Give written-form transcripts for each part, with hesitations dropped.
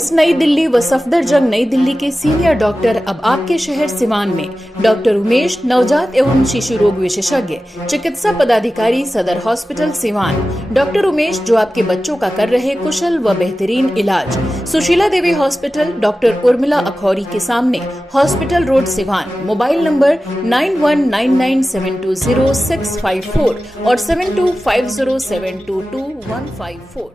AIIMS नई दिल्ली व सफदरजंग नई दिल्ली के सीनियर डॉक्टर अब आपके शहर सिवान में। डॉक्टर उमेश, नवजात एवं शिशु रोग विशेषज्ञ, चिकित्सा पदाधिकारी, सदर हॉस्पिटल सिवान। डॉक्टर उमेश जो आपके बच्चों का कर रहे कुशल व बेहतरीन इलाज। सुशीला देवी हॉस्पिटल, डॉक्टर उर्मिला अखौरी के सामने, hospital road Siwan. Mobile number 9199720654 और 7250722154।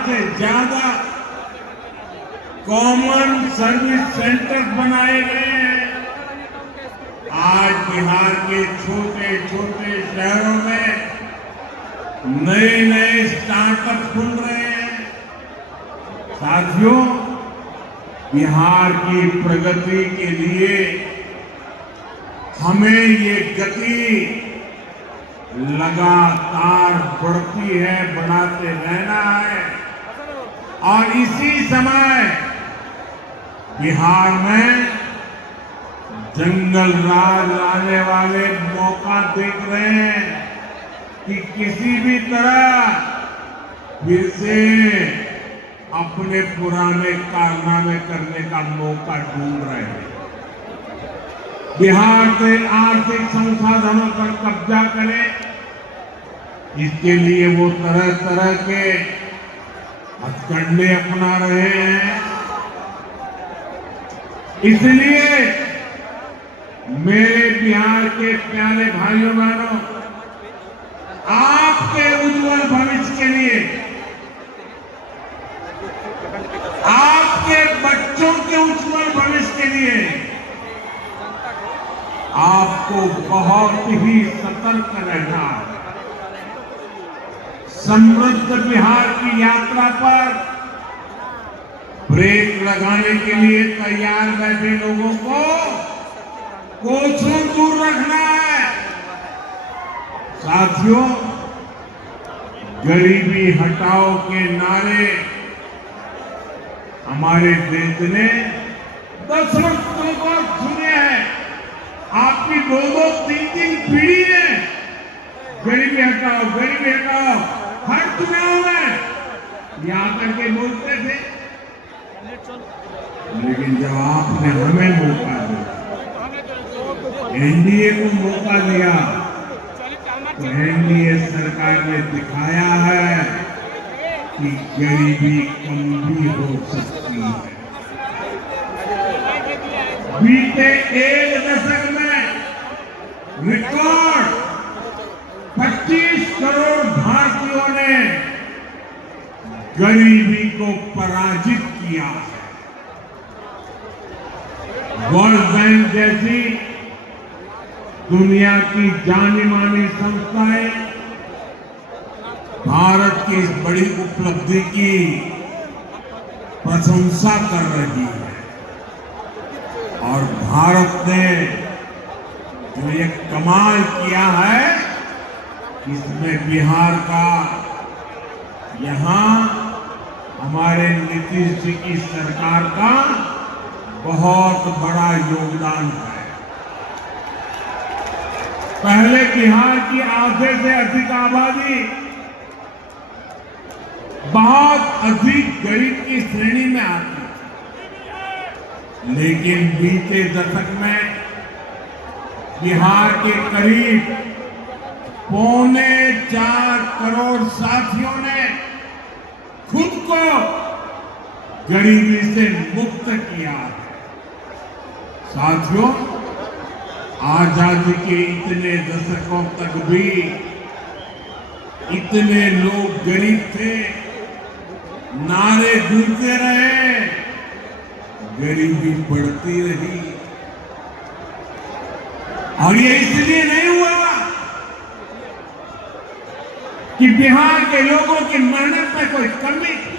से ज्यादा कॉमन सर्विस सेंटर बनाए गए हैं। आज बिहार के छोटे छोटे शहरों में नए नए स्टार्टअप खुल रहे हैं। साथियों, बिहार की प्रगति के लिए हमें ये गति लगातार बढ़ती है, बढ़ाते रहना है। और इसी समय बिहार में जंगल राज लाने वाले मौका देख रहे हैं कि किसी भी तरह फिर से अपने पुराने कारनामे करने का मौका ढूंढ रहे हैं। बिहार के आर्थिक संसाधनों पर कब्जा करें, इसके लिए वो तरह तरह के हथकंडे अपना रहे हैं। इसलिए मेरे बिहार के प्यारे भाइयों बहनों, आपके उज्जवल भविष्य के लिए, आपके बच्चों के उज्जवल भविष्य के लिए आपको बहुत ही सतर्क रहना है। समृद्ध बिहार की यात्रा पर ब्रेक लगाने के लिए तैयार बैठे लोगों को कोसों दूर रखना है। साथियों, गरीबी हटाओ के नारे हमारे देश ने दशकों को सुने हैं। आपकी दो तीन पीढ़ी ने गरीबी हटाओ हर चुनाव में यहाँ करके बोलते थे, लेकिन जब आपने हमें मौका दिया, एनडीए को मौका दिया, तो एनडीए सरकार ने दिखाया है कि गरीबी कम भी हो सकती है। बीते एक दशक में रिकॉर्ड 25 करोड़ भारतीयों ने गरीबी को पराजित किया है। वर्ल्ड बैंक जैसी दुनिया की जानी मानी संस्थाएं भारत की इस बड़ी उपलब्धि की प्रशंसा कर रही है। और भारत ने जो ये कमाल किया है, इसमें बिहार का, यहां हमारे नीतीश जी की सरकार का बहुत बड़ा योगदान है। पहले बिहार की आधे से अधिक आबादी बहुत अधिक गरीब की श्रेणी में आती है, लेकिन बीते दशक में बिहार के करीब 4.25 करोड़ साथियों ने खुद को गरीबी से मुक्त किया है। साथियों, आजादी के इतने दशकों तक भी इतने लोग गरीब थे, नारे गूंजते रहे, गरीबी बढ़ती रही। और ये इसलिए नहीं हुआ कि बिहार के लोगों की मेहनत में कोई कमी थी।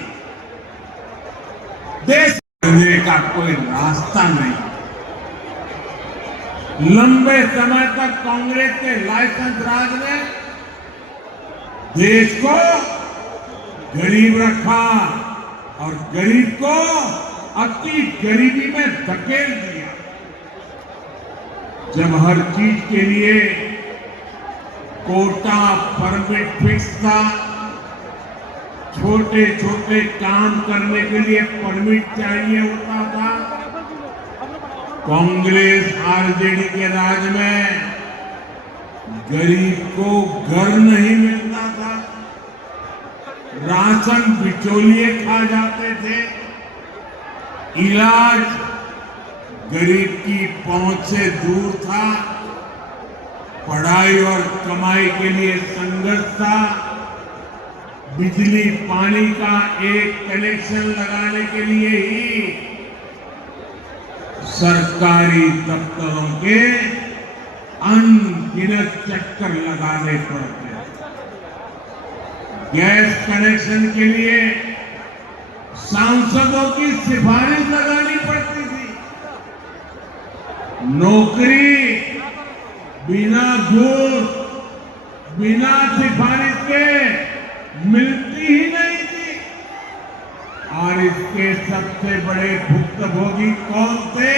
देश करने का कोई रास्ता नहीं। लंबे समय तक कांग्रेस के लाइसेंस राज ने देश को गरीब रखा और गरीब को अति गरीबी में धकेल दिया। जब हर चीज के लिए कोटा परमिट फिक्स था, छोटे छोटे काम करने के लिए परमिट चाहिए होता था। कांग्रेस आरजेडी के राज में गरीब को घर नहीं मिलता था, राशन बिचौलिए खा जाते थे, इलाज गरीब की पहुंच से दूर था, पढ़ाई और कमाई के लिए संघर्ष था, बिजली पानी का एक कनेक्शन लगाने के लिए ही सरकारी दफ्तरों के अनगिनत चक्कर लगाने पड़ते। गैस कनेक्शन के लिए सांसदों की सिफारिश लगानी पड़ती थी। नौकरी बिना घूस, बिना सिफारिश के मिलती ही नहीं थी। और इसके सबसे बड़े भुक्तभोगी कौन थे?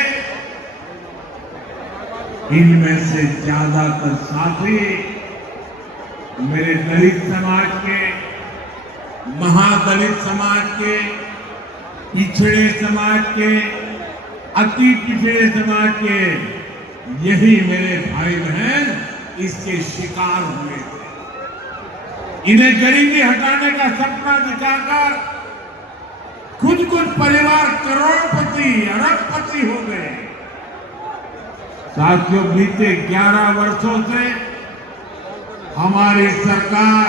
इनमें से ज्यादातर साथी मेरे दलित समाज के, महादलित समाज के, पिछड़े समाज के, अति पिछड़े समाज के, यही मेरे भाई बहन इसके शिकार हुए थे। इन्हें गरीबी हटाने का सपना दिखाकर कुछ परिवार करोड़पति, अरबपति हो गए। साथियों, बीते 11 वर्षों से हमारी सरकार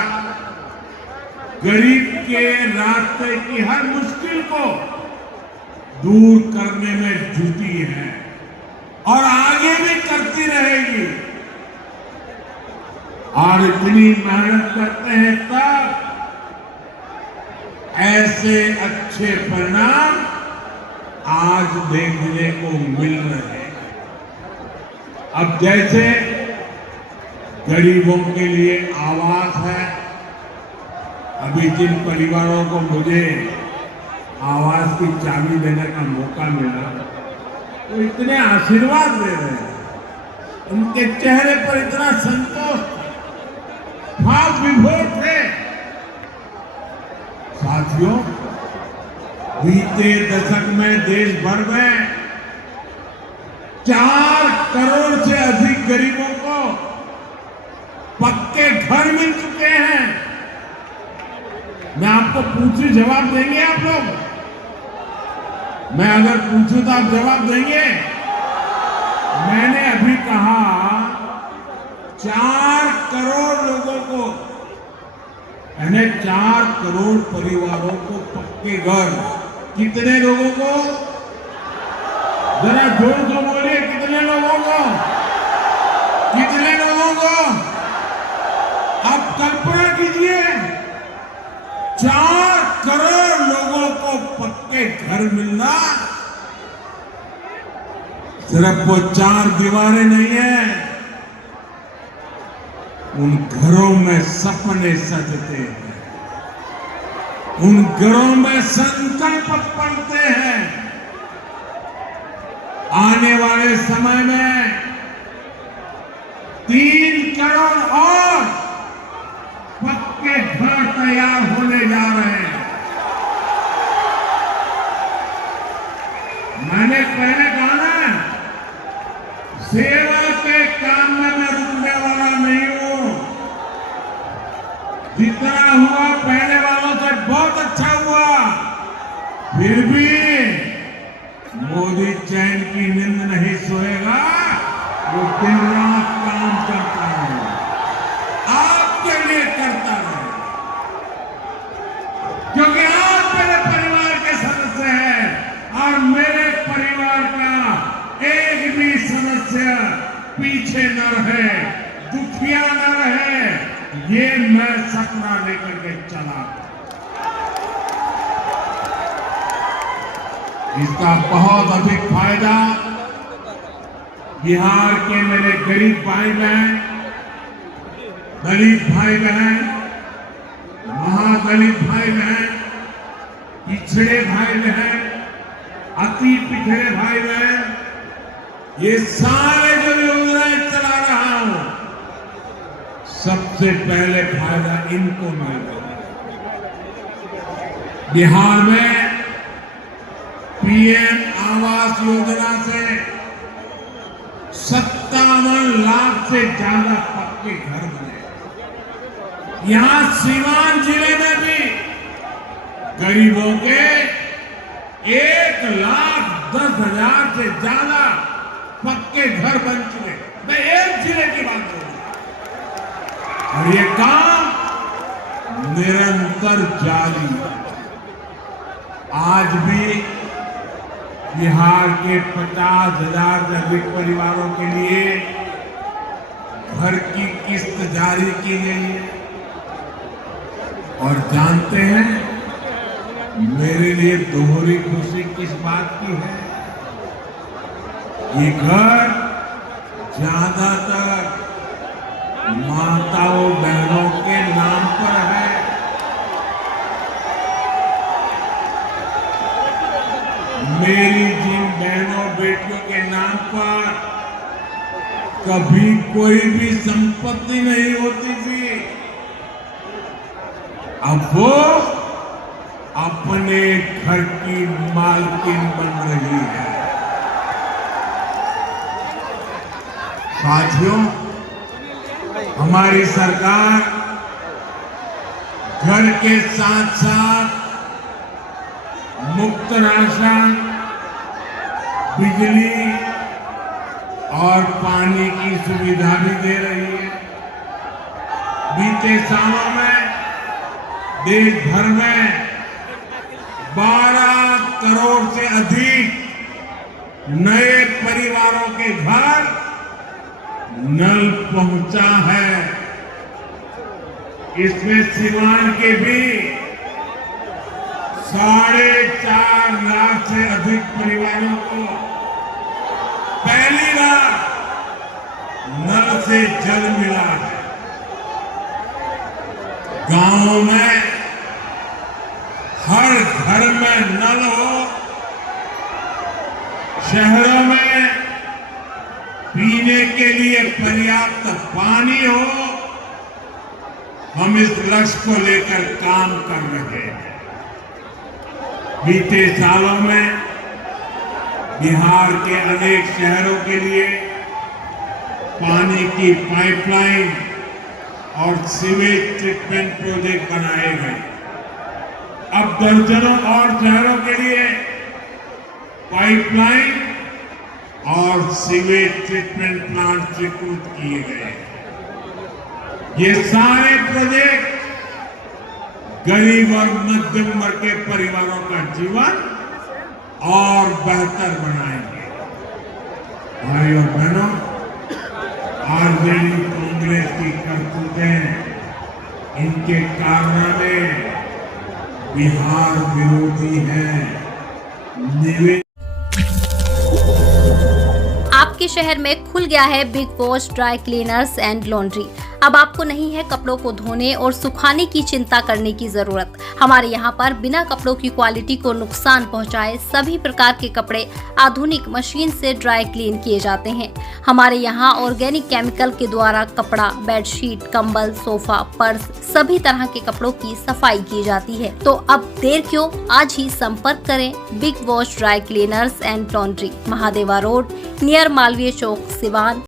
गरीब के रास्ते की हर मुश्किल को दूर करने में जुटी है और आगे भी करती रहेगी। और इतनी मेहनत करते हैं तब ऐसे अच्छे परिणाम आज देखने को मिल रहे हैं। अब जैसे गरीबों के लिए आवास है, अभी जिन परिवारों को मुझे आवास की चाबी देने का मौका मिला, वो इतने आशीर्वाद दे रहे हैं, उनके चेहरे पर इतना संतोष, भाव विभोर थे। साथियों, बीते दशक में देश भर में 4 करोड़ से अधिक गरीबों को पक्के घर मिल चुके हैं। मैं आपको पूछूं, जवाब देंगे आप लोग? मैं अगर पूछूं तो आप जवाब देंगे? मैंने अभी कहा 4 करोड़ लोगों को, यानी 4 करोड़ परिवारों को पक्के घर। कितने लोगों को? जरा जोर से बोलिए, कितने लोगों को? कितने लोगों को? आप कल्पना कीजिए, 4 करोड़ लोगों को पक्के घर मिलना। सिर्फ वो 4 दीवारें नहीं है, उन घरों में सपने सजते हैं, उन घरों में संकल्प पड़ते हैं। आने वाले समय में 3 करोड़ और पक्के घर तैयार होने जा रहे हैं। मैंने पहले कहा ना, सेवा के काम में मैं रुकने वाला नहीं हूं। जितना हुआ पहले वालों से बहुत अच्छा हुआ, फिर भी मोदी चैन की नींद नहीं सोएगा, वो दिन रात काम करता है, आपके लिए करता है। क्योंकि आप मेरे परिवार के सदस्य हैं और मेरे परिवार का एक भी सदस्य पीछे न रहे, दुखिया न रहे, ये मैं सपना लेकर के चला। इसका बहुत अधिक फायदा बिहार के मेरे गरीब भाई बहन, दलित भाई बहन, महादलित भाई बहन, पिछड़े भाई बहन, अति पिछड़े भाई बहन, ये सारे जो योजनाएं चला रहा हूं, सबसे पहले फायदा इनको मिलेगा। बिहार में पीएम आवास योजना से 57 लाख से ज्यादा पक्के घर बने। यहां सीवान जिले में भी गरीबों के 1,10,000 से ज्यादा पक्के घर बन चुके। मैं एक जिले की बात कर रहा हूं और ये काम निरंतर जारी है। आज भी बिहार के 50,000 से अधिक परिवारों के लिए घर की किस्त जारी की गई है। और जानते हैं मेरे लिए दोहरी खुशी किस बात की है? ये घर ज्यादातर माताओं बहनों के नाम पर है। मेरी जिन बहनों बेटियों के नाम पर कभी कोई भी संपत्ति नहीं होती थी, अब वो अपने घर की मालकिन बन रही है। साथियों, हमारी सरकार घर के साथ साथ मुफ्त राशन, बिजली और पानी की सुविधा भी दे रही है। बीते सालों में देश भर में 12 करोड़ से अधिक नए परिवारों के घर नल पहुंचा है। इसमें सीवान के भी 4.5 लाख से अधिक परिवारों को पहली बार नल से जल मिला है। गांवों में हर घर में नल हो, शहरों में पीने के लिए पर्याप्त पानी हो, हम इस लक्ष्य को लेकर काम कर रहे हैं। बीते सालों में बिहार के अनेक शहरों के लिए पानी की पाइपलाइन और सीवेज ट्रीटमेंट प्रोजेक्ट बनाए गए। अब दर्जनों और शहरों के लिए पाइपलाइन और सीवेज ट्रीटमेंट प्लांट स्वीकृत किए गए। ये सारे प्रोजेक्ट गरीब और मध्यम वर्ग के परिवारों का जीवन और बेहतर बनाएंगे। भाई और बहनों, आरजेडी कांग्रेस की करतूतें, इनके कारनामे बिहार विरोधी हैं। आपके शहर में खुल गया है big wash dry cleaners and laundry. अब आपको नहीं है कपड़ों को धोने और सुखाने की चिंता करने की जरूरत। हमारे यहाँ पर बिना कपड़ों की क्वालिटी को नुकसान पहुँचाए सभी प्रकार के कपड़े आधुनिक मशीन से ड्राई क्लीन किए जाते हैं। हमारे यहाँ ऑर्गेनिक केमिकल के द्वारा कपड़ा, बेडशीट, कंबल, सोफा, पर्स सभी तरह के कपड़ों की सफाई की जाती है। तो अब देर क्यों, आज ही संपर्क करें big wash dry cleaners and laundry, Mahadeva road, near Malviya Chowk, Siwan.